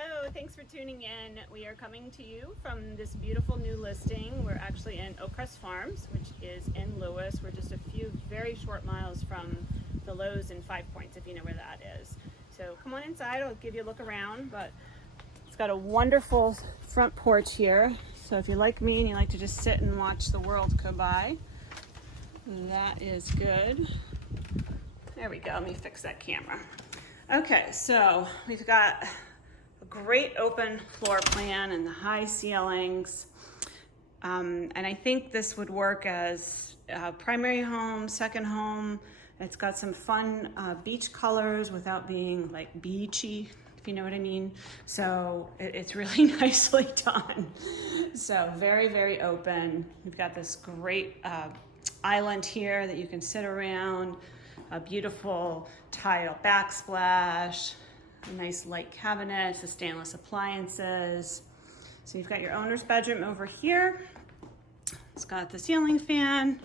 Hello, thanks for tuning in. We are coming to you from this beautiful new listing. We're actually in Oak Crest Farms, which is in Lewes. We're just a few very short miles from the Lewes in 5 Points, if you know where that is. So come on inside, I'll give you a look around, but it's got a wonderful front porch here. So if you're like me and you like to just sit and watch the world go by, that is good. There we go, let me fix that camera. Okay, so we've got a great open floor plan and the high ceilings. And I think this would work as a primary home, second home. It's got some fun beach colors without being like beachy, if you know what I mean. So it's really nicely done. So very, very open. We've got this great island here that you can sit around, a beautiful tile backsplash, a nice light cabinet, the stainless appliances. So you've got your owner's bedroom over here. It's got the ceiling fan.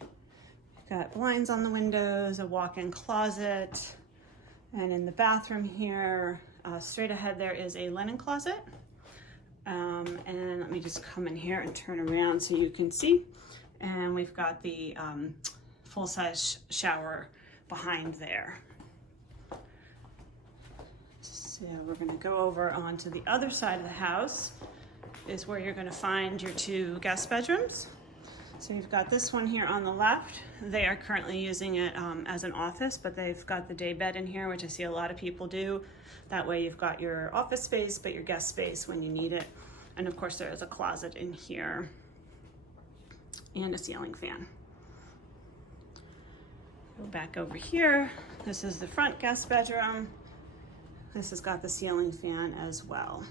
You've got blinds on the windows, a walk-in closet. And in the bathroom here, straight ahead there is a linen closet. And let me just come in here and turn around so you can see. And we've got the full-size shower behind there. So we're going to go over onto the other side of the house is where you're going to find your two guest bedrooms. So you've got this one here on the left. They are currently using it as an office, but they've got the day bed in here, which I see a lot of people do. That way you've got your office space, but your guest space when you need it. And of course there is a closet in here and a ceiling fan. Go back over here. This is the front guest bedroom. This has got the ceiling fan as well.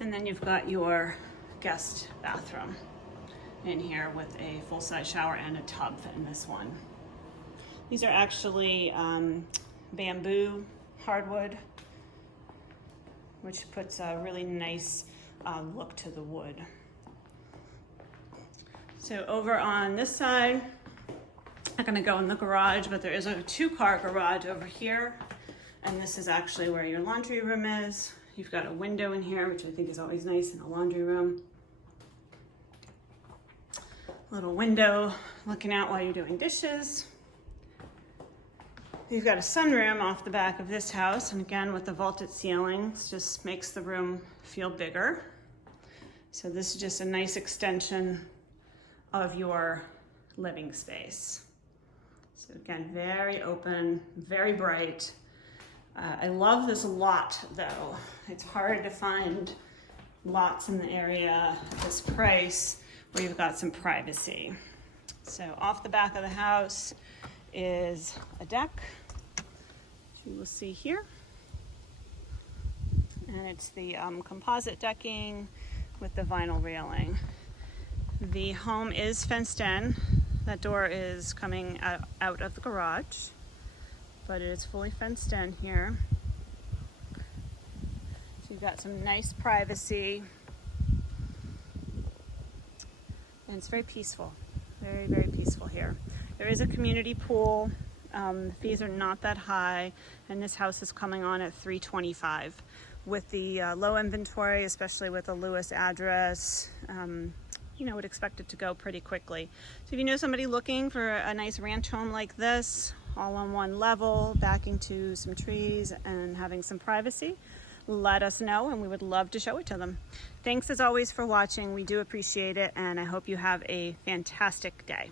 And then you've got your guest bathroom in here with a full-size shower and a tub in this one. These are actually bamboo hardwood, which puts a really nice look to the wood. So over on this side, I'm not going to go in the garage, but there is a 2-car garage over here, and this is actually where your laundry room is. You've got a window in here, which I think is always nice in a laundry room. Little window looking out while you're doing dishes. You've got a sunroom off the back of this house, and again with the vaulted ceilings, just makes the room feel bigger. So this is just a nice extension of your living space. So again, very open, very bright. I love this lot though. It's hard to find lots in the area at this price where you've got some privacy. So off the back of the house is a deck, which you will see here. And it's the composite decking with the vinyl railing. The home is fenced in. That door is coming out of the garage, but it is fully fenced in here. So you've got some nice privacy. And it's very peaceful, very, very peaceful here. There is a community pool. The fees are not that high, and this house is coming on at $325. With the low inventory, especially with a Lewes address, you know, would expect it to go pretty quickly. So if you know somebody looking for a nice ranch home like this, all on one level, backing to some trees and having some privacy, let us know and we would love to show it to them. Thanks as always for watching. We do appreciate it, and I hope you have a fantastic day.